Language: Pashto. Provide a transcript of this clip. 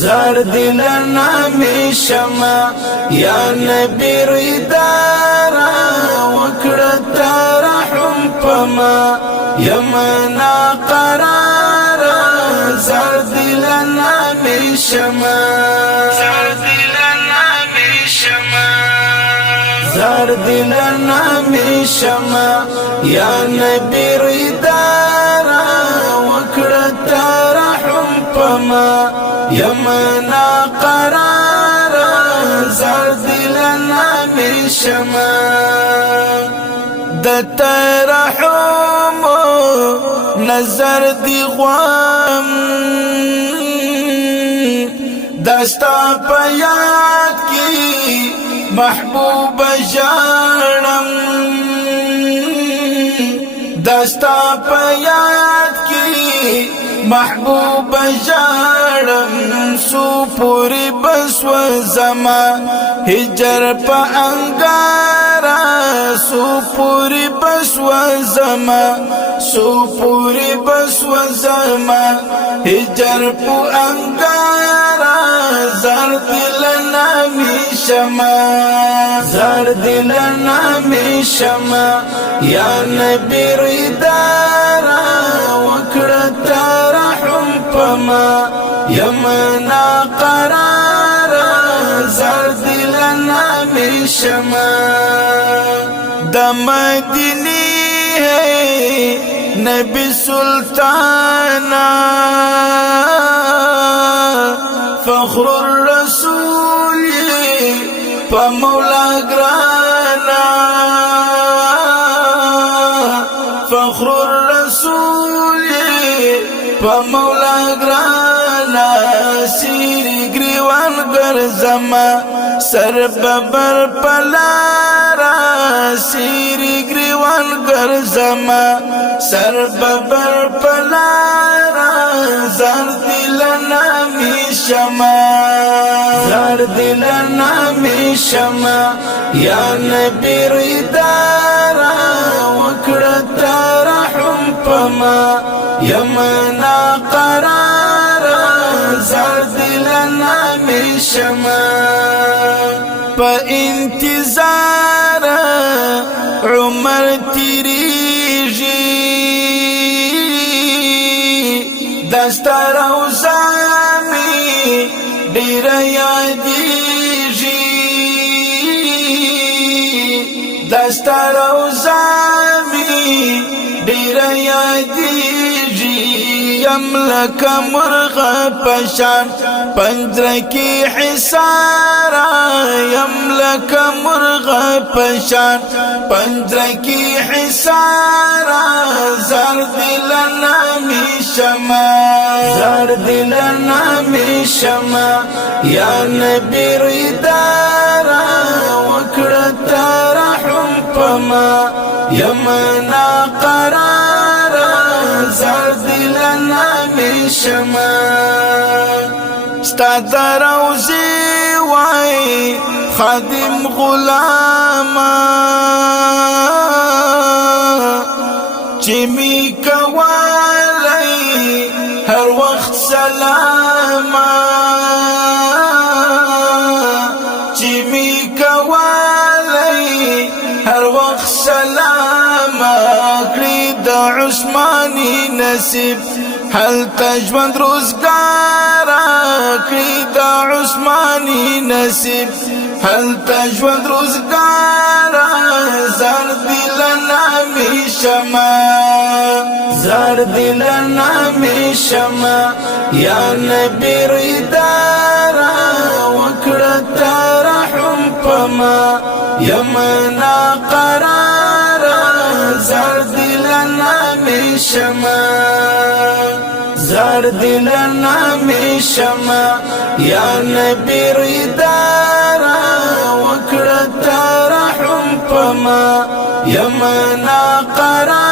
زار دل نامی شما یا نبی ریدارا وکڑتا رحم پما یمنا قرارا زار دل نامی شما زار دل نامی شما یا نبی ریدارا وکڑتا رحم پما یمنا قرارا زار دل نامی شما دتا رحم نظر دی غوام دستا پیاد کی محبوب جانم دستا پیاد کی محبوب جانم سو پوری بسو زما ہجر پا انگارا سو پوری بسو زما سو پوری بسو زما ہجر پا انگارا زار دل نامی شما زار دل نامی شما یا نبی ریدارا وکڑتا رحم پما یمنا قرارا زار دل نامی شما دا مدینی ہے نبی سلطانا فخر الرسول پا مولا گرانا فخر الرسول پا مولا گرانا سیری گریوان گرزما سر ببر پلارا سیری گریوان گرزما سر ببر پلارا زار دل نامی شما زار دل نامی شما یا نبی ریدارا وکڑتا رحم پما یمنا قرارا زار دل نامی شما پا انتظار عمر تیریجی دستا روزامی دیر یادیجی دستا روزامی دیر یادیجی یملک مرغ پشان پندرکی حسارا یملک مرغ پشان پندرکی حسارا زار دل نامی شما زار دل نامی شما یا نبی ریدارا وکڑتا رحم پما یمنا قرارا زار دل نامی شما ستا دروزی وای خادم غلاما چمی کوالی هر وقت سلاما چمی کوالی هر وقت سلاما کری دا عثمانی نصیب هل تجوند روزگارا کری دا عثمانی نصیب هل تجوند روزگارا زار دل نامی شما زار دل نامی شما یا نبی ریدارا وکڑتا رحم پما یمنا قرارا زار دل نامی شما زار دل نامی شما یا نبی ریدارا وکڑتا رحم پما یمنا قرارا